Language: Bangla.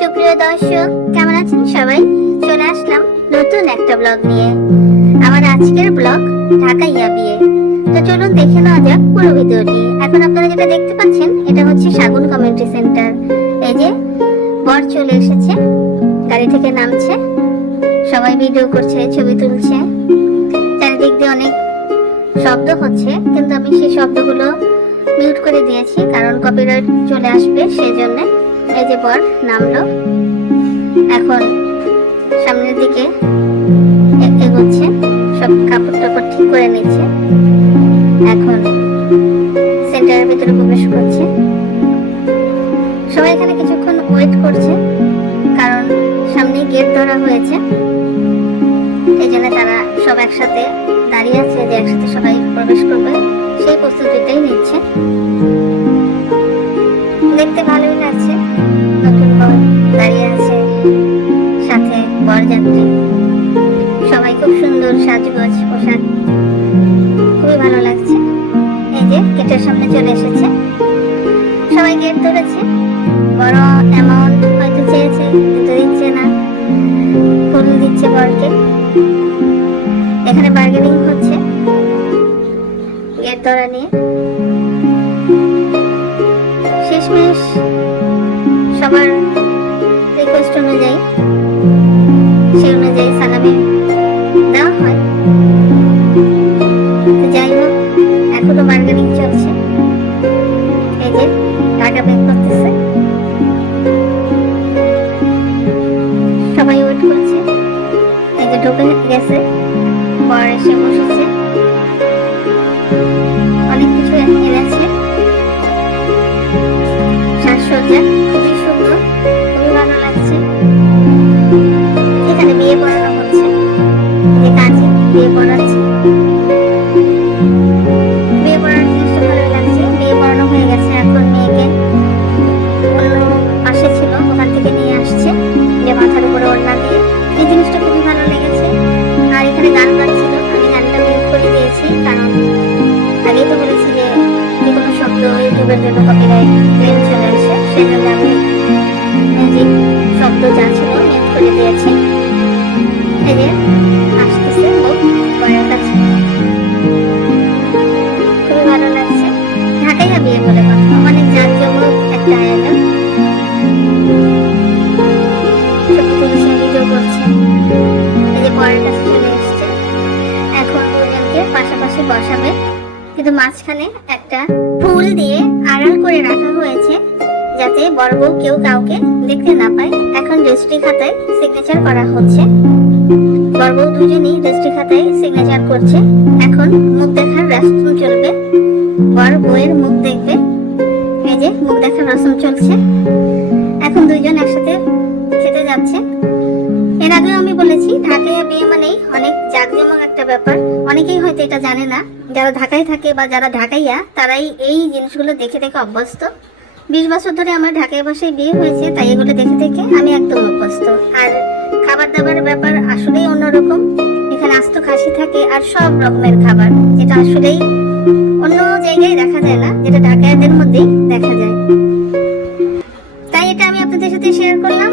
সুপ্রিয় দর্শক, কেমন আছেন সবাই? চলে আসলাম নতুন একটা ব্লগ নিয়ে। আমার আজকের ব্লগ ঢাকাইয়া বিয়ে। তো চলুন দেখে নেওয়া যাক পুরো ভিডিওটি। এখন আপনারা যেটা দেখতে পাচ্ছেন, এটা হচ্ছে সাগুন কমিউনিটি সেন্টার এই যে, বর চলে এসেছে, গাড়ি থেকে নামছে, সবাই ভিডিও করছে, ছবি তুলছে। চারিদিক দিয়ে অনেক শব্দ হচ্ছে, কিন্তু আমি সেই শব্দগুলো মিউট করে দিয়েছি, কারণ কপিরাইট চলে আসবে সেই জন্য এই যে বর, নামলো। এখন সামনের দিকে এগোচ্ছে। সব কাপড় টাপড় ঠিক করে নিচ্ছে। এখন সেন্টারের ভিতরে প্রবেশ করছে। সবাই এখানে কিছুক্ষণ ওয়েট করছে, কারণ সামনে গেট ধরা হয়েছে। এই জন্য তারা সব একসাথে দাঁড়িয়ে আছে যে একসাথে সবাই প্রবেশ করবে। সেই প্রস্তুতিটাই নিচ্ছে। দেখতে ভালোই সুন্দর সাজগোজ, পোশাক। খুবই ভালো লাগছে। এই যে গেটের সামনে চলে এসেছে। সবাই গেট ধরেছে। বড় অ্যামাউন্ট হয়তো চেয়েছে, কিন্তু দিচ্ছে না। ফুল দিচ্ছে বরকে। এখানে বার্গেনিং হচ্ছে। গেট ধরা নিয়ে। শেষমেশ সবার রিকোয়েস্ট অনুযায়ী, সেই অনুযায়ী সালামি এই যে টাকা বের করতেছে। সবাই ওয়েট করছে। এই যে ঢুকে গেছে, পর এসে বসেছে। অনেক কিছু এনেছে গান বাজছিল, আমি গানটা মিউট করে দিয়েছি, কারণ আগেই তো বলেছি যে যে কোনো শব্দ ইউটিউবের জন্য কপিরাইট ক্লেম চলে আসে, সেই জন্য আমি মিউজিক শব্দ যা ছিল মিউট করে দিয়েছি। এই যে, আসতেছে ও বয়ের কাছে। খুবই ভালো লাগছে। ঢাকাইয়া বিয়ে বলে কথা। অনেক জাঁকজমক একটা আয়োজন। ছবি তুলছে ভিডিও করছে। এই যে বরের কাছে পাশাপাশি বসাবে। কিন্তু মাঝখানে একটা ফুল দিয়ে আড়াল করে রাখা হয়েছে, যাতে বড় বউ কেউ কাউকে দেখতে না পায়। এখন রেজিস্ট্রি খাতায় সিগনেচার করা হচ্ছে। বড় বউ দুজনেই রেজিস্ট্রি খাতায় সিগনেচার করছে। এখন মুখ দেখার রাস্তুম চলবে। বড় বউয়ের মুখ দেখবে। এই যে মুখ দেখার রসম চলছে। এখন দুইজন একসাথে খেতে যাচ্ছে। আগেও আমি বলেছি ঢাকায় বিয়ে মানেই অনেক জাঁকজমক একটা ব্যাপার। অনেকেই হয়তো এটা জানে না। যারা ঢাকায় থাকে বা যারা ঢাকাইয়া, তারাই এই জিনিসগুলো দেখে দেখে অভ্যস্ত। বিশ বছর ধরে আমার ঢাকায় বাসায় বিয়ে হয়েছে, তাই এগুলো দেখে দেখে আমি একদম অভ্যস্ত। আর খাবার দাবারের ব্যাপার আসলেই অন্যরকম। এখানে আস্ত খাসি থাকে আর সব রকমের খাবার, যেটা আসলেই অন্য জায়গায় দেখা যায় না, যেটা ঢাকাইয়াদের মধ্যেই দেখা যায়। তাই এটা আমি আপনাদের সাথে শেয়ার করলাম।